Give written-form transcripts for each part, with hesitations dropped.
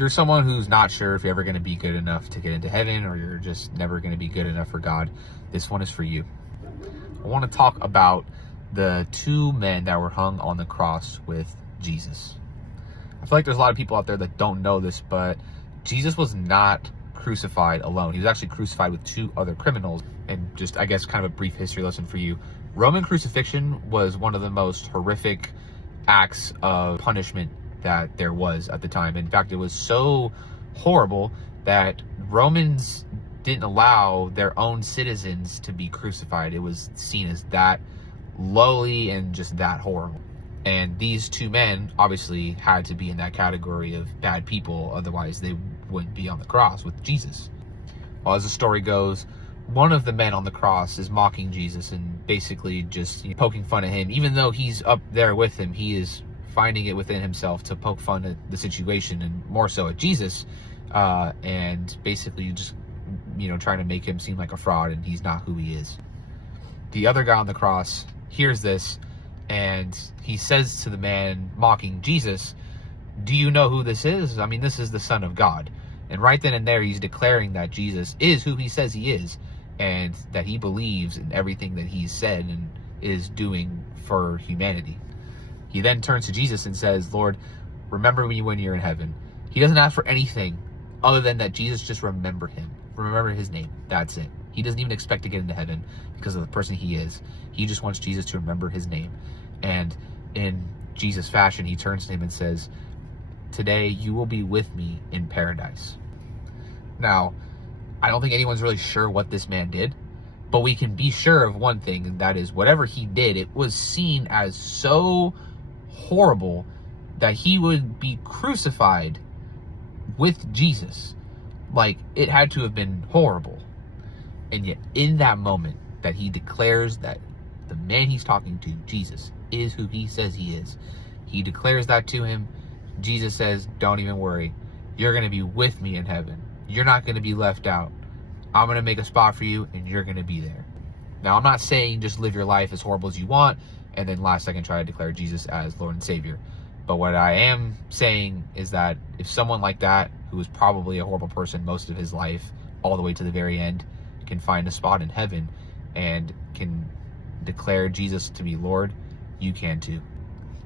you're someone who's not sure if you're ever going to be good enough to get into heaven, or you're just never going to be good enough for God, this one is for you. I want to talk about the two men that were hung on the cross with Jesus. I feel like there's a lot of people out there that don't know this, but Jesus was not crucified alone. He was actually crucified with two other criminals. And just, I guess, kind of a brief history lesson for you. Roman crucifixion was one of the most horrific acts of punishment that there was at the time. In fact, it was so horrible that Romans didn't allow their own citizens to be crucified. It was seen as that lowly and just that horrible. And these two men obviously had to be in that category of bad people, otherwise they wouldn't be on the cross with Jesus. Well, as the story goes, one of the men on the cross is mocking Jesus and basically just poking fun at him. Even though he's up there with him, he is finding it within himself to poke fun at the situation, and more so at Jesus, and basically just trying to make him seem like a fraud, and he's not who he is. The other guy on the cross hears this, and he says to the man mocking Jesus, "Do you know who this is? I mean, this is the Son of God." And right then and there, he's declaring that Jesus is who he says he is, and that he believes in everything that he's said and is doing for humanity. He then turns to Jesus and says, "Lord, remember me when you're in heaven." He doesn't ask for anything other than that Jesus just remember him. Remember his name. That's it. He doesn't even expect to get into heaven because of the person he is. He just wants Jesus to remember his name. And in Jesus' fashion, he turns to him and says, "Today you will be with me in paradise." Now, I don't think anyone's really sure what this man did, but we can be sure of one thing, and that is whatever he did, it was seen as so horrible that he would be crucified with Jesus. Like, it had to have been horrible. And yet, in that moment that he declares that the man he's talking to, Jesus, is who he says he is, he declares that to him. Jesus says, "Don't even worry. You're going to be with me in heaven. You're not going to be left out. I'm going to make a spot for you, and you're going to be there." Now, I'm not saying just live your life as horrible as you want, and then last second try to declare Jesus as Lord and Savior. But what I am saying is that if someone like that, who was probably a horrible person most of his life, all the way to the very end, can find a spot in heaven and can declare Jesus to be Lord, you can too.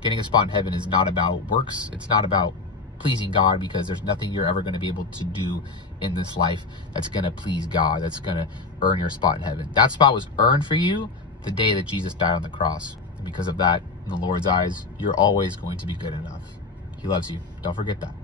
Getting a spot in heaven is not about works. It's not about pleasing God, because there's nothing you're ever going to be able to do in this life that's going to please God, that's going to earn your spot in heaven. That spot was earned for you the day that Jesus died on the cross. And because of that, in the Lord's eyes, you're always going to be good enough. He loves you. Don't forget that.